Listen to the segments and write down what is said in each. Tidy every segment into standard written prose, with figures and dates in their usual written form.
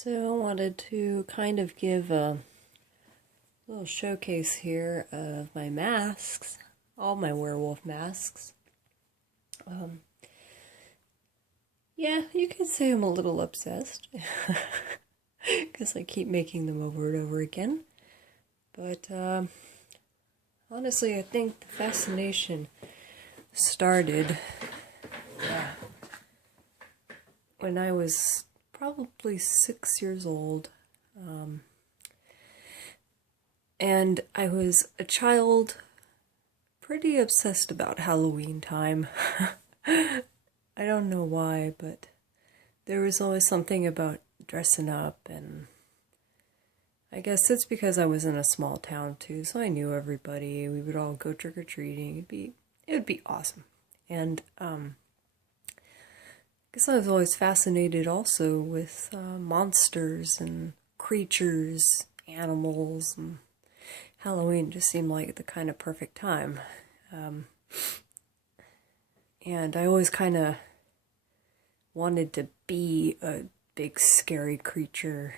So I wanted to kind of give a little showcase here of my masks, all my werewolf masks. Yeah, you could say I'm a little obsessed because I keep making them over and over again. But honestly, I think the fascination started when I was probably 6 years old. And I was a child pretty obsessed about Halloween time. I don't know why, but there was always something about dressing up, and I guess it's because I was in a small town too, so I knew everybody. We would all go trick-or-treating. It would be awesome. And I guess I was always fascinated also with monsters and creatures, animals, and Halloween just seemed like the kind of perfect time. And I always kind of wanted to be a big scary creature,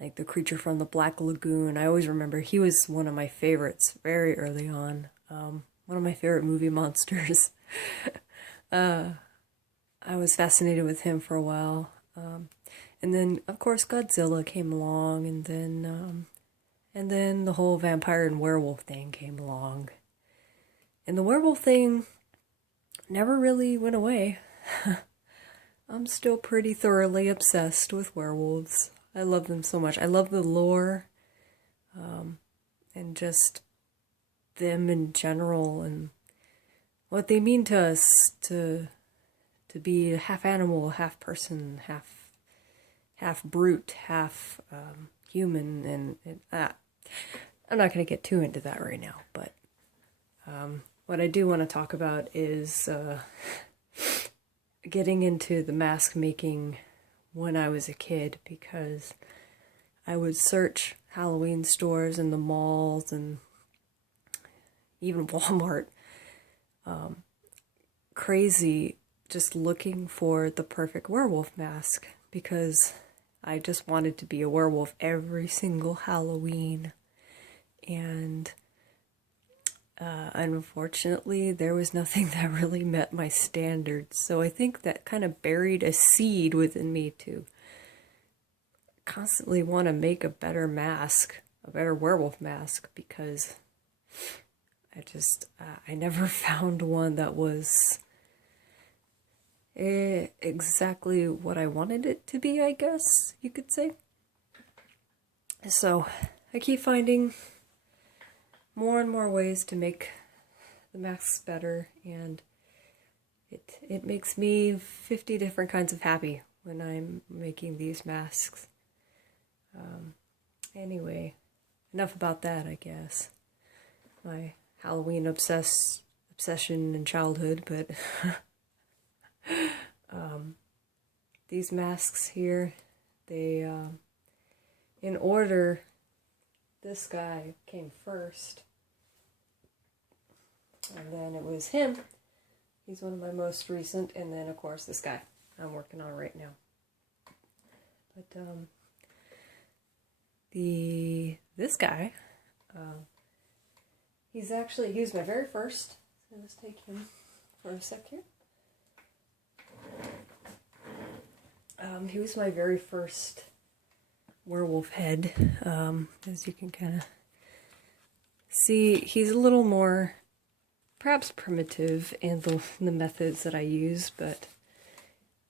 like the creature from the Black Lagoon. I always remember he was one of my favorites very early on, one of my favorite movie monsters. I was fascinated with him for a while, and then of course Godzilla came along, and then the whole vampire and werewolf thing came along, and the werewolf thing never really went away. I'm still pretty thoroughly obsessed with werewolves. I love them so much. I love the lore, and just them in general, and what they mean to us, to be half animal, half person, half brute, half human, and I'm not going to get too into that right now, but what I do want to talk about is getting into the mask making when I was a kid, because I would search Halloween stores in the malls and even Walmart, crazy, just looking for the perfect werewolf mask, because I just wanted to be a werewolf every single Halloween. And unfortunately, there was nothing that really met my standards. So I think that kind of buried a seed within me to constantly want to make a better mask, a better werewolf mask, because I never found one that was exactly what I wanted it to be, I guess you could say. So I keep finding more and more ways to make the masks better, and it makes me 50 different kinds of happy when I'm making these masks. Anyway, enough about that, I guess. My Halloween obsession in childhood, but these masks here, they in order, this guy came first, and then it was him. He's one of my most recent, and then of course this guy I'm working on right now. But this guy, he was my very first. So let's take him for a sec here. He was my very first werewolf head. As you can kind of see, he's a little more perhaps primitive in the methods that I use, but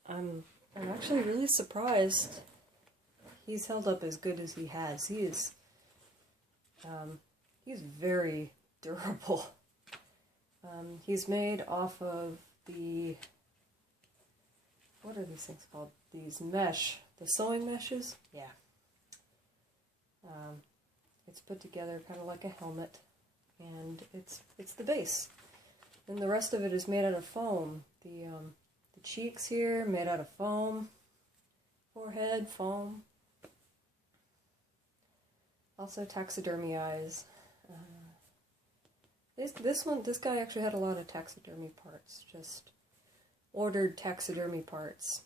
I'm actually really surprised he's held up as good as he has. He's very durable. He's made off of what are these things called? These the sewing meshes? Yeah. It's put together kind of like a helmet, and it's the base. And the rest of it is made out of foam. The cheeks here, made out of foam. Forehead, foam. Also taxidermy eyes. This guy actually had a lot of taxidermy parts. Just ordered taxidermy parts.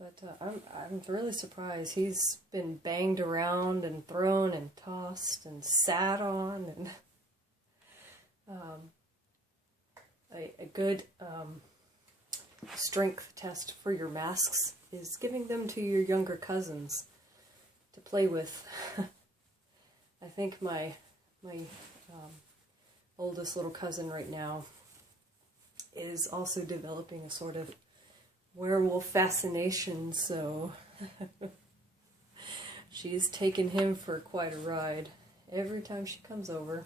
But I'm really surprised. He's been banged around and thrown and tossed and sat on, and a good strength test for your masks is giving them to your younger cousins to play with. I think my oldest little cousin right now is also developing a sort of werewolf fascination, so she's taken him for quite a ride every time she comes over.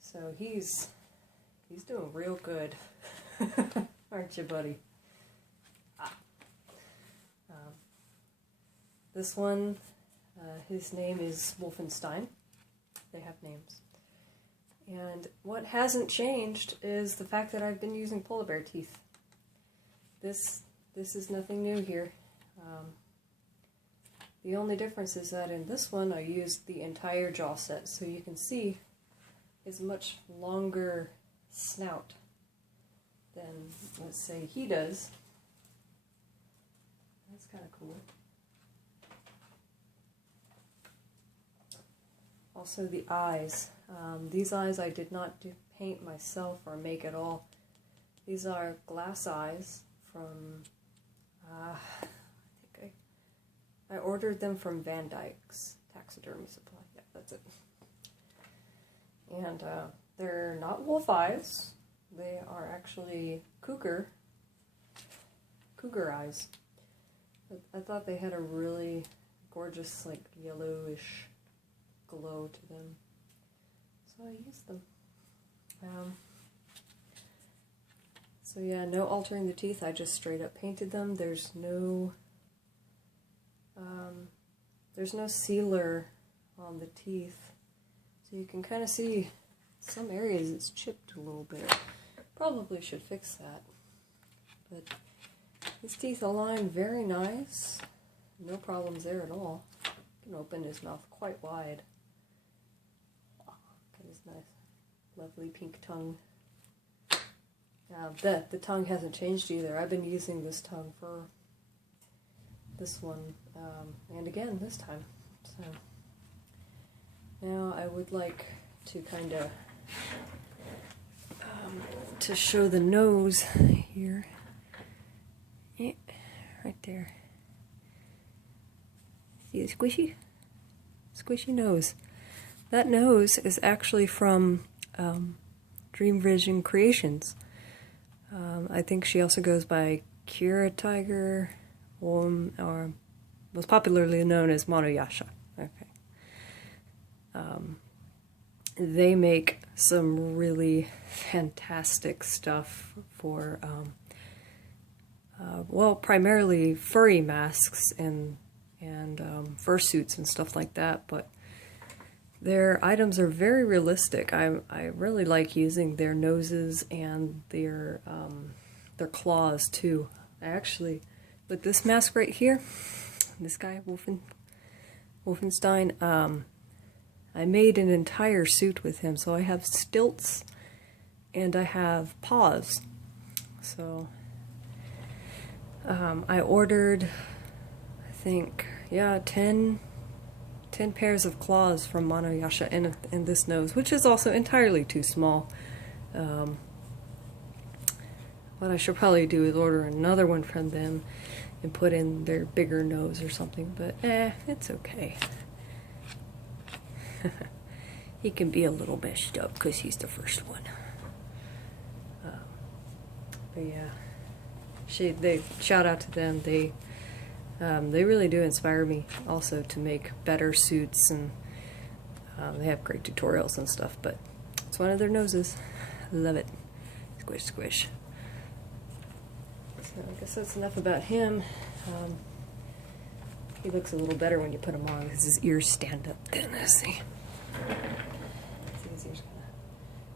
So he's doing real good. Aren't you, buddy? This one, his name is Wolfenstein. They have names. And what hasn't changed is the fact that I've been using polar bear teeth. This is nothing new here. The only difference is that in this one I used the entire jaw set, so you can see his much longer snout than, let's say, he does. That's kind of cool. Also the eyes. These eyes I did not paint myself or make at all. These are glass eyes from, I think I ordered them from Van Dyke's Taxidermy Supply. Yeah, that's it. And they're not wolf eyes. They are actually cougar eyes. I thought they had a really gorgeous, like, yellowish glow to them, so I used them. So yeah, no altering the teeth. I just straight up painted them. There's no sealer on the teeth, so you can kind of see some areas it's chipped a little bit. Probably should fix that. But his teeth align very nice. No problems there at all. You can open his mouth quite wide. His nice, lovely pink tongue. The tongue hasn't changed either. I've been using this tongue for this one, and again this time. So now I would like to kind of to show the nose here. Yeah, right there. See the squishy? Squishy nose. That nose is actually from Dream Vision Creations. I think she also goes by Kira Tiger, or most popularly known as Monoyasha. Okay. They make some really fantastic stuff for, well, primarily furry masks and fursuits and stuff like that, but their items are very realistic. I really like using their noses and their claws too. I actually, with this mask right here, this guy Wolfenstein, I made an entire suit with him. So I have stilts and I have paws. So I ordered, I think, yeah, 10 pairs of claws from Monoyasha in this nose, which is also entirely too small. What I should probably do is order another one from them and put in their bigger nose or something, but it's okay. He can be a little messed up because he's the first one. But yeah, they shout out to them. They really do inspire me also to make better suits, and they have great tutorials and stuff, but it's one of their noses. Love it. Squish, squish. So I guess that's enough about him. He looks a little better when you put him on because his ears stand up then, see? His ears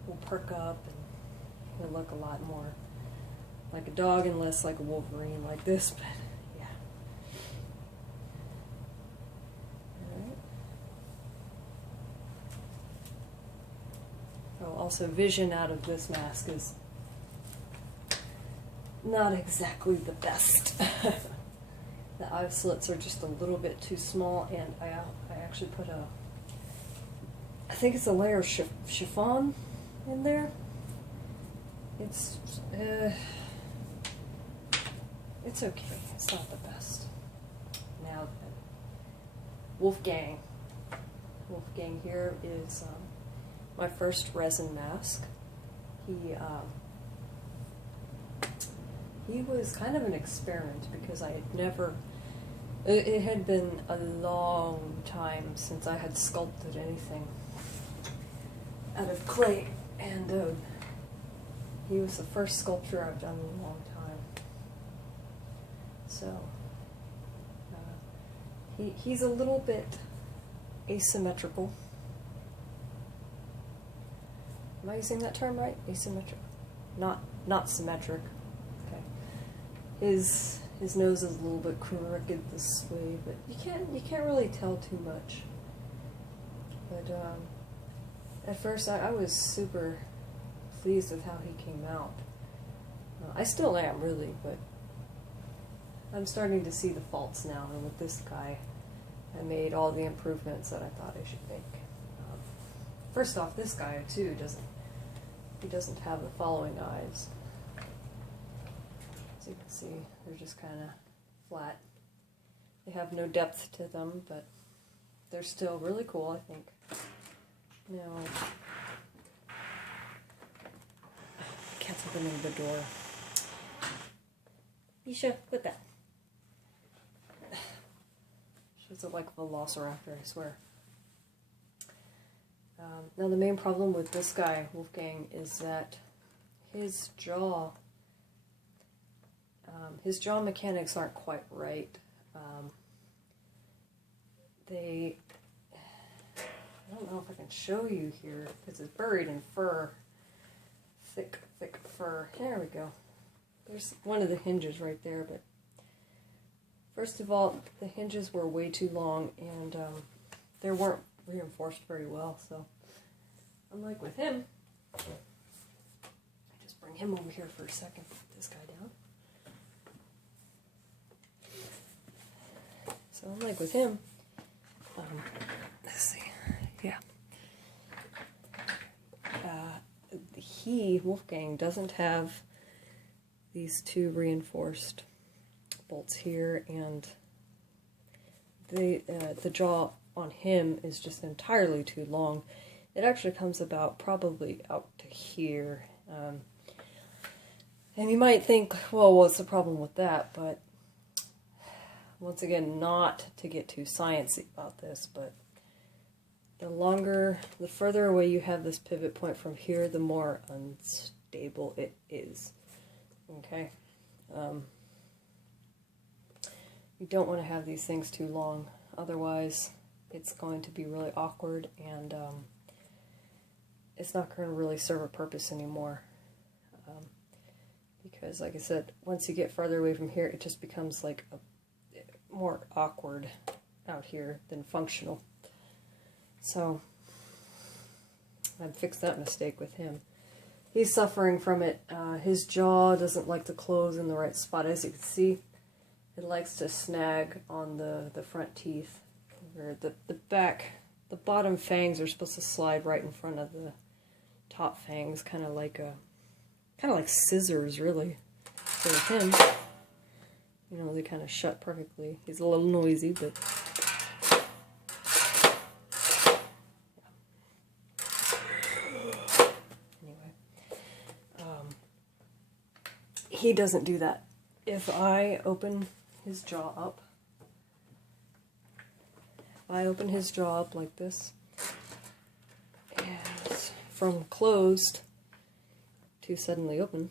will perk up and he'll look a lot more like a dog and less like a Wolverine like this, but yeah. Alright. Oh, also vision out of this mask is not exactly the best. The eye slits are just a little bit too small, and I actually put I think it's a layer of chiffon in there. It's okay. It's not the best. Now then, Wolfgang. Wolfgang here is my first resin mask. He was kind of an experiment because I had never. It had been a long time since I had sculpted anything out of clay, and he was the first sculpture I've done in a long time. So he's a little bit asymmetrical. Am I using that term right? Asymmetric, not symmetric. Okay. His nose is a little bit crooked this way, but you can't really tell too much. But at first I was super pleased with how he came out. I still am, really, but I'm starting to see the faults now, and with this guy I made all the improvements that I thought I should make. First off, this guy too doesn't have the following eyes. As you can see, they're just kind of flat. They have no depth to them, but they're still really cool, I think. Now, cat's opening the door. Isha, quit that. She's like a velociraptor, I swear. Now the main problem with this guy, Wolfgang, is that his jaw mechanics aren't quite right. I don't know if I can show you here, because it's buried in fur. Thick fur. There we go. There's one of the hinges right there, but first of all, the hinges were way too long, and they weren't reinforced very well, so unlike with him, I just bring him over here for a second, put this guy down. So unlike with him, let's see, yeah, Wolfgang, doesn't have these two reinforced bolts here, and the jaw on him is just entirely too long. It actually comes about probably out to here. And you might think, well, what's the problem with that? But once again, not to get too sciencey about this, but the further away you have this pivot point from here, the more unstable it is. Okay? You don't want to have these things too long, otherwise it's going to be really awkward, and it's not going to really serve a purpose anymore. Because, like I said, once you get farther away from here, it just becomes like more awkward out here than functional. So I fixed that mistake with him. He's suffering from it. His jaw doesn't like to close in the right spot. As you can see, it likes to snag on the front teeth. Where the bottom fangs are supposed to slide right in front of the top fangs, kind of like scissors, really. So with him, you know, they kind of shut perfectly. He's a little noisy, but anyway, he doesn't do that. If I open his jaw up, like this, and from closed to suddenly open,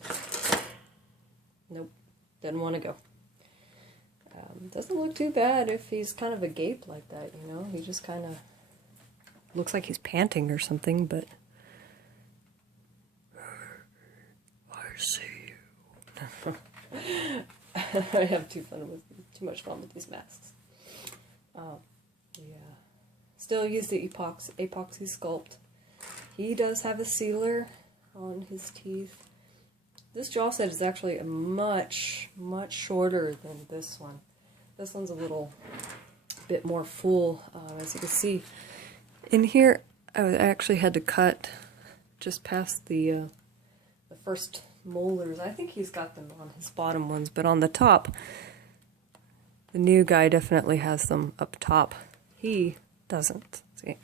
nope, doesn't want to go. Doesn't look too bad if he's kind of agape like that, you know. He just kind of looks like he's panting or something, but I see you. I have too much fun with these masks. Yeah. Still use the epoxy sculpt. He does have a sealer on his teeth. This jaw set is actually much shorter than this one. This one's a little bit more full, as you can see. In here, I actually had to cut just past the first molars. I think he's got them on his bottom ones, but on the top, the new guy definitely has them up top. He doesn't. See,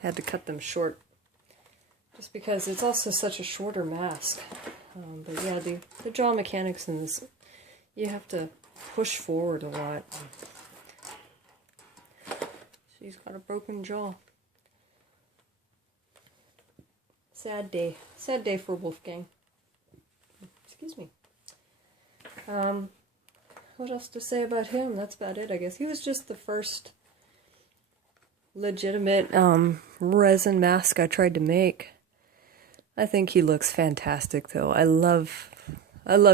had to cut them short, just because it's also such a shorter mask. But yeah, the jaw mechanics in this, you have to push forward a lot. She's got a broken jaw. Sad day. Sad day for Wolfgang. Excuse me. What else to say about him? That's about it, I guess. He was just the first legitimate resin mask I tried to make. I think he looks fantastic, though. I love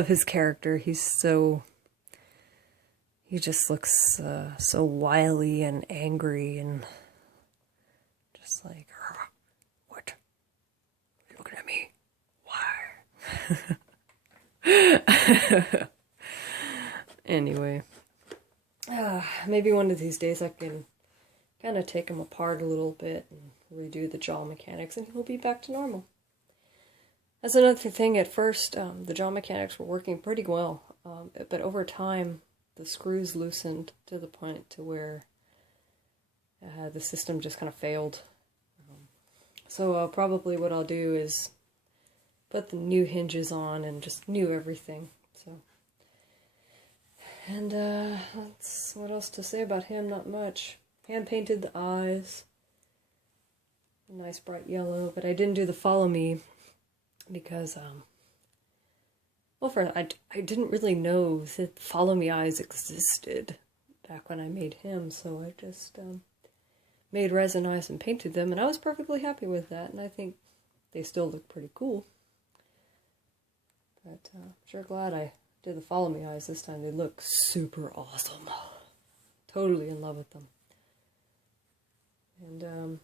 his character. He just looks so wily and angry and just like, what? You're looking at me? Why? Anyway, maybe one of these days I can kind of take him apart a little bit and redo the jaw mechanics, and he'll be back to normal. That's another thing. At first, the jaw mechanics were working pretty well, but over time, the screws loosened to the point to where the system just kind of failed. So probably what I'll do is put the new hinges on and just new everything. So, and that's what else to say about him. Not much. Hand painted the eyes, a nice bright yellow, but I didn't do the follow me because well, I didn't really know that follow me eyes existed back when I made him, so I just made resin eyes and painted them, and I was perfectly happy with that, and I think they still look pretty cool. But I'm sure glad I did the follow me eyes this time. They look super awesome. Totally in love with them. And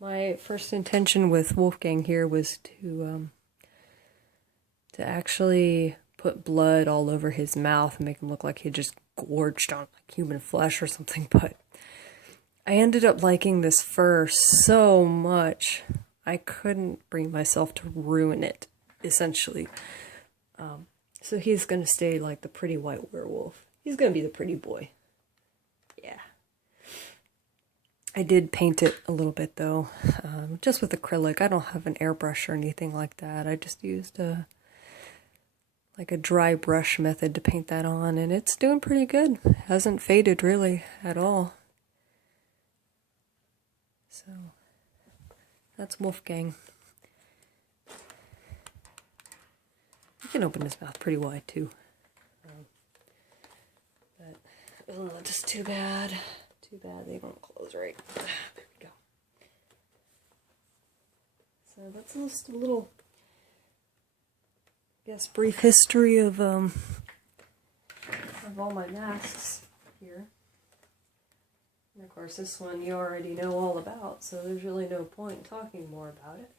my first intention with Wolfgang here was to actually put blood all over his mouth and make him look like he just gorged on like human flesh or something, but I ended up liking this fur so much I couldn't bring myself to ruin it, essentially. So he's going to stay like the pretty white werewolf. He's going to be the pretty boy. Yeah. I did paint it a little bit, though, just with acrylic. I don't have an airbrush or anything like that. I just used like a dry brush method to paint that on, and it's doing pretty good. It hasn't faded, really, at all. So, that's Wolfgang. He can open his mouth pretty wide, too. But, just too bad. Too bad they don't close right. There we go. So that's just a little, I guess, brief history of all my masks here. And of course, this one you already know all about, so there's really no point in talking more about it.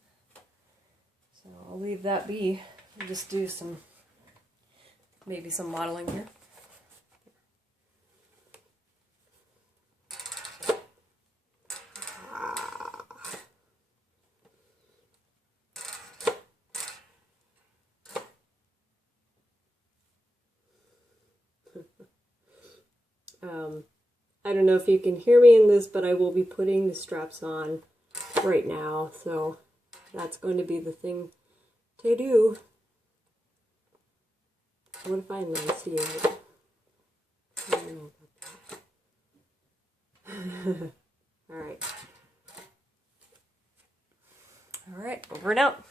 So I'll leave that be. I'll just do maybe some modeling here. I don't know if you can hear me in this, but I will be putting the straps on right now, so that's going to be the thing to do. What if I see it? I don't know about that. Alright. Alright, over and out.